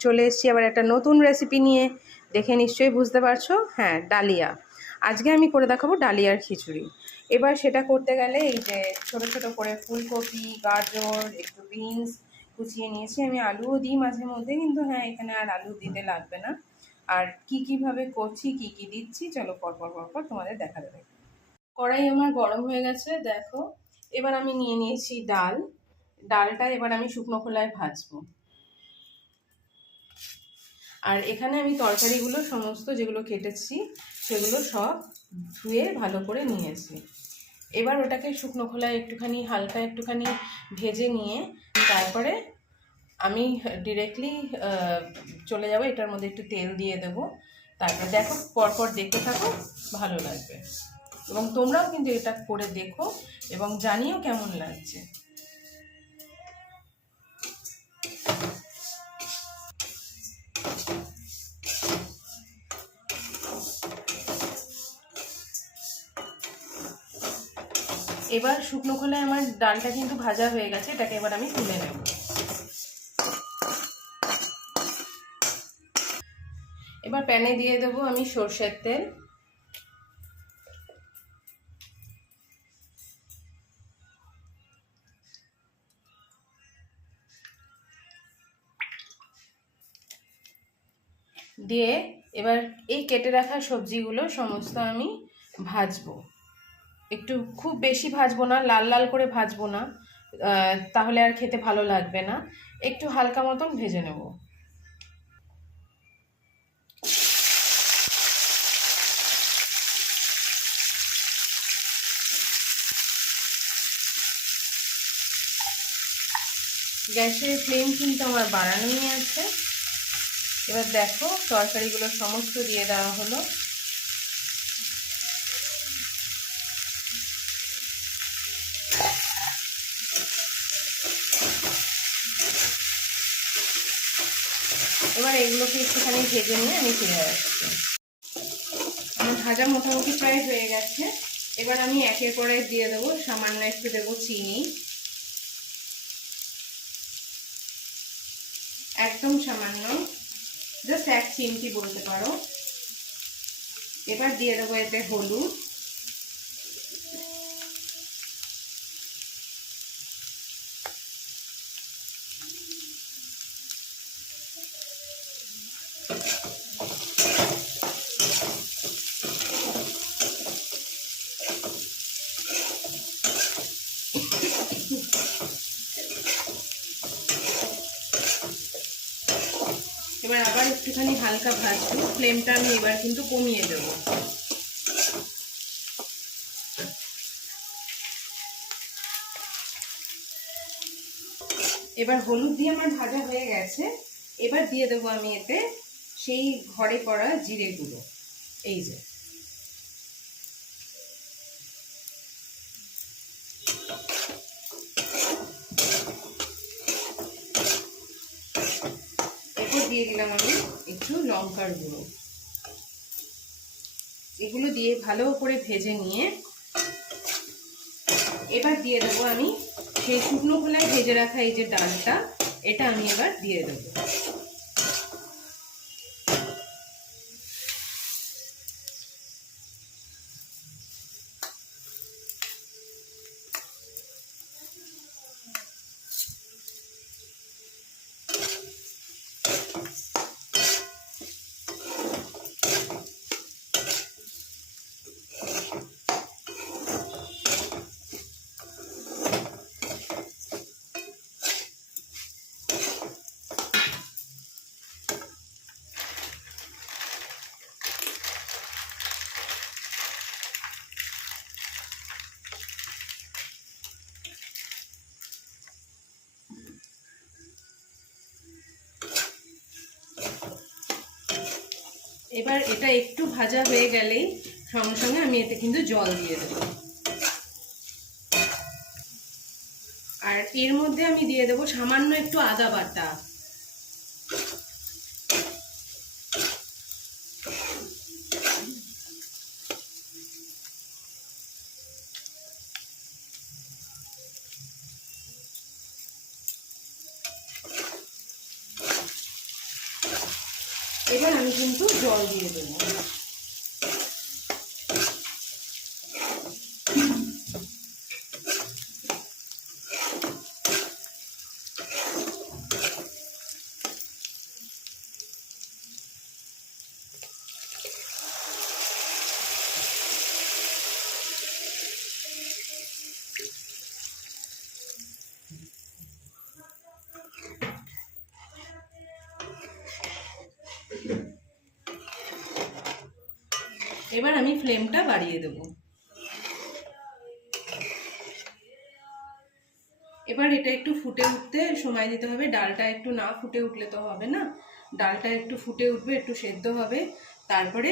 চলে এসেছি, আবার একটা নতুন রেসিপি নিয়ে। দেখে নিশ্চয়ই বুঝতে পারছ? হ্যাঁ ডালিয়া। আজকে আমি করে দেখাবো ডালিয়ার খিচুড়ি। এবার সেটা করতে গেলে এই যে ছোট ছোট করে ফুলকপি, গাজর, একটু বিনস কুচিয়ে নিয়েছি। আমি আলুও দিই মাঝে মধ্যে, কিন্তু হ্যাঁ এখানে আর আলু দিতে লাগবে না। আর কি কীভাবে করছি, কি কি দিচ্ছি, চলো পরপর পরপর তোমাদের দেখা দেবে কড়াই আমার গরম হয়ে গেছে, দেখো। এবার আমি নিয়ে নিয়েছি ডাল। ডালটা এবার আমি শুকনো খোলায় ভাজবো। আর এখানে আমি তরকারিগুলো সমস্ত যেগুলো কেটেছি, সেগুলো সব ধুয়ে ভালো করে নিয়েছি। এবার ওটাকে শুকনো খোলায় একটুখানি, হালকা একটুখানি ভেজে নিয়ে তারপরে আমি ডিরেক্টলি চলে যাব, এটার মধ্যে একটু তেল দিয়ে দেব। তারপরে দেখো, পরপর দেখতে থাকো, ভালো লাগবে। এবং তোমরাও কিন্তু এটা করে দেখো এবং জানিও কেমন লাগছে। এবার শুকনো খোলায় আমার ডালটা কিন্তু ভাজা হয়ে গেছে, এটাকে এবার আমি তুলে নেব। এবার প্যানে দিয়ে দেবো আমি সর্ষের তেল। দিয়ে এবার এই কেটে রাখা সবজিগুলো সমস্ত আমি ভাজবো। একটু খুব বেশি ভাজবো না, লাল লাল করে ভাজবো না তাহলে আর খেতে ভালো লাগবে না। একটু হালকা মতন ভেজে নেব। গ্যাসের ফ্লেম কিন্তু আমার বাড়ানোই আছে। এবার দেখো তরকারিগুলো সমস্ত দিয়ে দেওয়া হলো এবার এগুলোকে একটুখানি ভেজে নিয়ে আমি ফিরে আসছি। আমার ভাজা মোটামুটি প্রায় হয়ে গেছে। এবার আমি একের পরে দিয়ে দেবো। সামান্য একটু দেবো চিনি। একদম সামান্য। জাস্ট এক চিমটি বলতে পারো। এবার দিয়ে দেবো এতে হলুদ। এবার আবার একটুখানি হালকা ভাজবো। ফ্লেমটা আমি এবার কিন্তু কমিয়ে দেব। এবার হলুদ দিয়ে আমার ভাজা হয়ে গেছে। এবার দিয়ে দেবো আমি এতে সেই ঘরে করা জিরে গুঁড়ো। এই যে। এরপর দিয়ে দিলাম আমি একটু লঙ্কার গুঁড়ো। এগুলো দিয়ে ভালো করে ভেজে নিয়ে এবার দিয়ে দেবো আমি সেই শুকনো খোলায় ভেজে রাখা এই যে ডালটা, এটা আমি এবার দিয়ে দেবো। এবার এটা একটু ভাজা হয়ে গেলেই সঙ্গে সঙ্গে আমি এতে কিন্তু জল দিয়ে দেব। আর এর মধ্যে আমি দিয়ে দেবো সামান্য একটু আদা বাটা এবার আমি কিন্তু জল দিয়ে দেবো। এবার আমি ফ্লেমটা বাড়িয়ে দেবো। এবার এটা একটু ফুটে উঠতে সময় দিতে হবে। ডালটা একটু না ফুটে উঠলে তো হবে না। ডালটা একটু ফুটে উঠবে, একটু সেদ্ধ হবে। তারপরে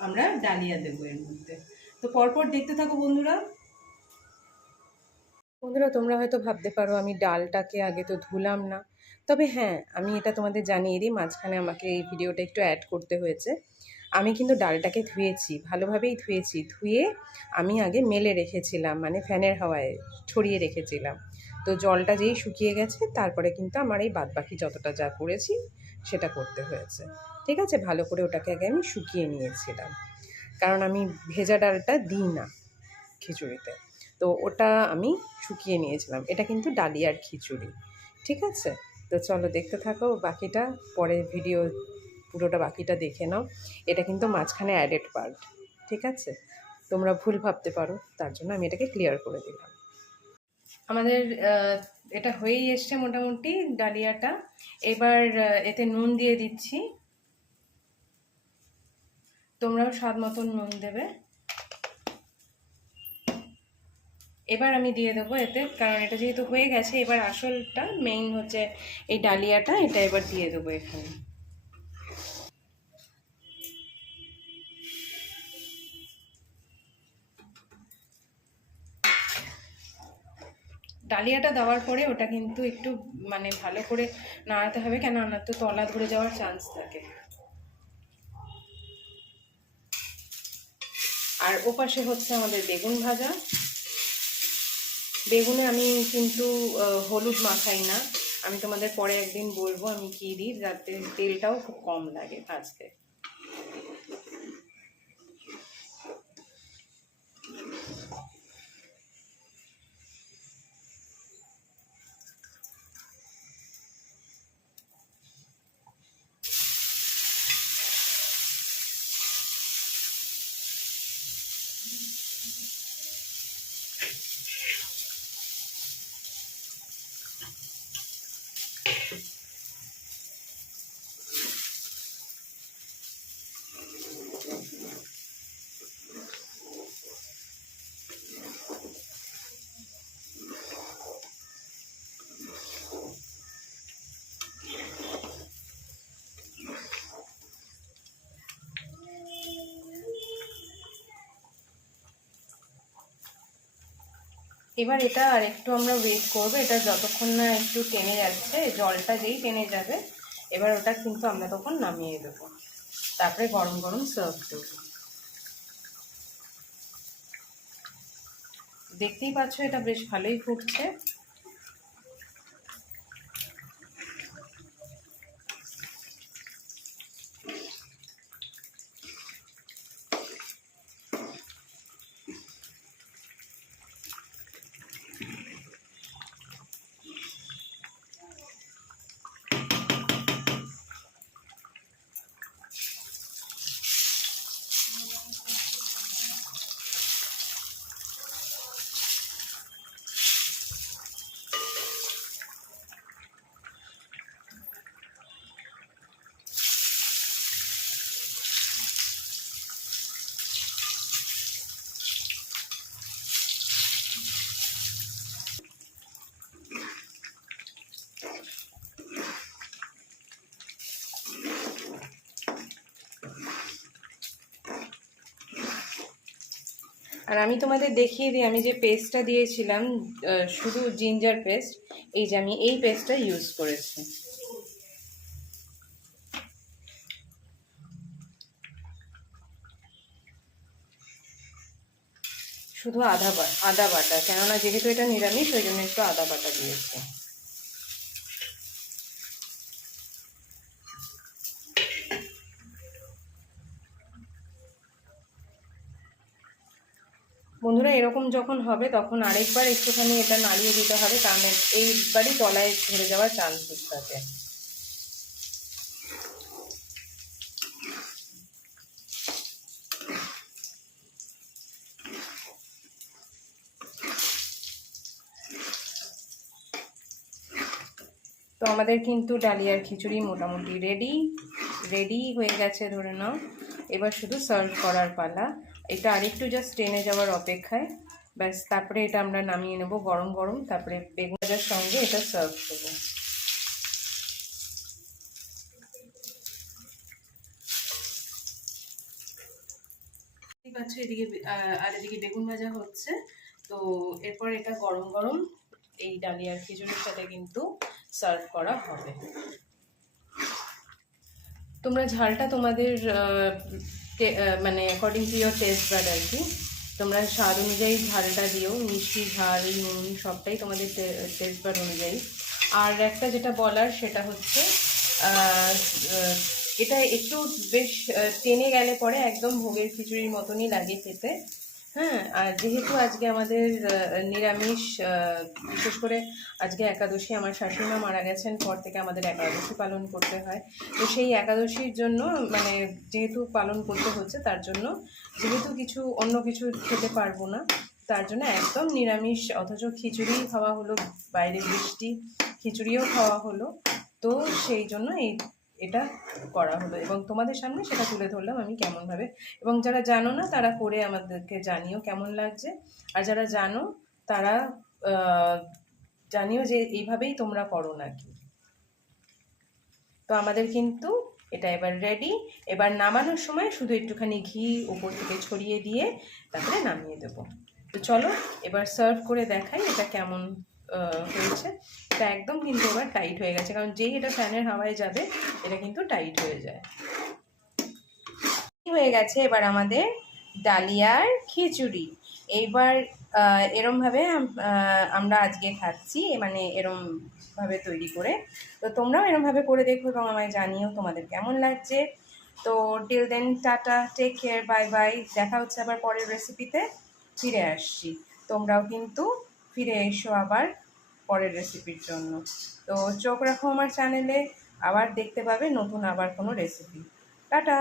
আমরা ডালিয়া দেবো এর মধ্যে। তো পরপর দেখতে থাকো বন্ধুরা। বন্ধুরা, তোমরা হয়তো ভাবতে পারো আমি ডালটাকে আগে তো ধুলাম না। তবে হ্যাঁ আমি এটা তোমাদের জানিয়ে দিই। মাঝখানে আমাকে এই ভিডিওটা একটু অ্যাড করতে হয়েছে। আমি কিন্তু ডালটাকে ধুয়েছি, ভালোভাবেই ধুয়েছি। ধুয়ে আমি আগে মেলে রেখেছিলাম মানে ফ্যানের হাওয়ায় ছড়িয়ে রেখেছিলাম। তো জলটা যেই শুকিয়ে গেছে, তারপরে কিন্তু আমার এই বাদবাকি যতটা যা করেছি, সেটা করতে হয়েছে। ঠিক আছে? ভালো করে ওটাকে আগে আমি শুকিয়ে নিয়েছিলাম। কারণ আমি ভেজা ডালটা দিই না খিচুড়িতে। তো ওটা আমি শুকিয়ে নিয়েছিলাম। এটা কিন্তু ডালিয়ার খিচুড়ি। ঠিক আছে? তো চলো দেখতে থাকো বাকিটা পরে ভিডিও পুরোটা বাকিটা দেখে নাও। এটা কিন্তু মাঝখানে অ্যাডেড পার্ট ঠিক আছে? তোমরা ভুল ভাবতে পারো, তার জন্য আমি এটাকে ক্লিয়ার করে দিলাম। আমাদের এটা হয়েই এসছে মোটামুটি ডালিয়াটা। এবার এতে নুন দিয়ে দিচ্ছি। তোমরাও স্বাদ মতন নুন দেবে। এবার আমি দিয়ে দেবো এতে, কারণ এটা যেহেতু হয়ে গেছে, এবার আসলটা মেইন হচ্ছে এই ডালিয়াটা, এটা এবার দিয়ে দেবো এখানে। ডালিয়াটা দেওয়ার পরে ওটা কিন্তু একটু মানে ভালো করে নাড়াতে হবে কেন না তো তলা ধরে যাওয়ার চান্স থাকে। আর ওপাশে হচ্ছে আমাদের বেগুন ভাজা। বেগুনে আমি কিন্তু হলুদ মাখাই না। আমি তোমাদের পরে একদিন বলব আমি কী দিই, যাতে তেলটাও খুব কম লাগে ভাজতে। এবার এটা আর একটু আমরা ওয়েট করব, এটা যতক্ষণ না একটু টেনে যাচ্ছে, জলটা যেই টেনে যাবে, এবার ওটা কিন্তু আমরা তখন নামিয়ে দেবো। তারপরে গরম গরম সার্ভ দেবো দেখতেই পাচ্ছ এটা বেশ ভালোই ফুটছে। আর আমি তোমাদের দেখিয়ে দিই, আমি যে পেস্টটা দিয়েছিলাম শুধু জিঞ্জার পেস্ট এই যে আমি এই পেস্টটা ইউজ করেছি। শুধু আদা আদা বাটা, কেননা যেহেতু এটা নিরামিষ, ওই জন্য একটু আদা বাটা দিয়েছি। বন্ধুরা, এরকম যখন হবে তখন আরেকবার একটুখানি এটা নাড়িয়ে দিতে হবে, কারণ এইবারই তলায় ধরে যাওয়ার চান্সেস থাকে। তো আমাদের কিন্তু ডালিয়ার খিচুড়ি মোটামুটি রেডি রেডি হয়ে গেছে ধরে নাও। এবার শুধু সার্ভ করার পালা। এটা আরেকটু জাস্ট টেনে যাওয়ার অপেক্ষায়। ব্যাস, তারপরে এটা আমরা নামিয়ে নেব গরম গরম। তারপরে বেগুন ভাজার সঙ্গে এটা সার্ভ করব। পাচ্ছ এদিকে আর এদিকে বেগুন ভাজা হচ্ছে। তো এরপর এটা গরম গরম এই ডালিয়ার খিচুড়ির সাথে কিন্তু সার্ভ করা হবে। তোমরা ঝালটা তোমাদের মানে according to your taste bud আর কি, তোমরা স্বাদ অনুযায়ী ঝালটা দিও, মিষ্টি ঝাল, নুন, সবটাই তোমাদের টেস্ট বাড অনুযায়ী। আর একটা যেটা বলার সেটা হচ্ছে এটা একটু বেশ টেনে গেলে পরে একদম ভোগের খিচুড়ির মতনই লাগে খেতে। হ্যাঁ আর যেহেতু আজকে আমাদের নিরামিষ বিশেষ করে আজকে একাদশী, আমার শাশুড়িমা মারা গেছেন, পর থেকে আমাদের একাদশী পালন করতে হয়। তো সেই একাদশীর জন্য মানে যেহেতু পালন করতে হচ্ছে, তার জন্য যেহেতু কিছু, অন্য কিছু খেতে পারব না, তার জন্য একদম নিরামিষ, অথচ খিচুড়ি খাওয়া হলো, বাইরে বৃষ্টি, খিচুড়িও খাওয়া হলো। তো সেই জন্য এই এটা করা হলো এবং তোমাদের সামনে সেটা তুলে ধরলাম আমি কেমনভাবে। এবং যারা জানো না, তারা করে আমাদেরকে জানিও কেমন লাগছে। আর যারা জানো, তারা জানিও যে এইভাবেই তোমরা করো নাকি। তো আমাদের কিন্তু এটা এবার রেডি এবার নামানোর সময় শুধু একটুখানি ঘি উপর থেকে ছড়িয়ে দিয়ে তারপরে নামিয়ে দেবো। তো চলো, এবার সার্ভ করে দেখাই এটা কেমন হয়েছে। তা একদম কিন্তু এবার টাইট হয়ে গেছে। কারণ যেই এটা ফ্যানের হাওয়ায় যাবে, এটা কিন্তু টাইট হয়ে যায়। হয়ে গেছে এবার আমাদের ডালিয়ার খিচুড়ি। এইবার এরমভাবে আমরা আজকে খাচ্ছি মানে এরমভাবে তৈরি করে। তো তোমরাও এরমভাবে করে দেখো এবং আমায় জানিও তোমাদের কেমন লাগছে। তো till then tata take care bye bye দেখা হচ্ছে আবার পরের রেসিপিতে ফিরে আসছি। তোমরাও কিন্তু ফিরে এসো আবার পরের রেসিপির জন্য। তো চোখ রাখো আমার চ্যানেলে আবার দেখতে পাবে নতুন আবার কোনো রেসিপি টাটা!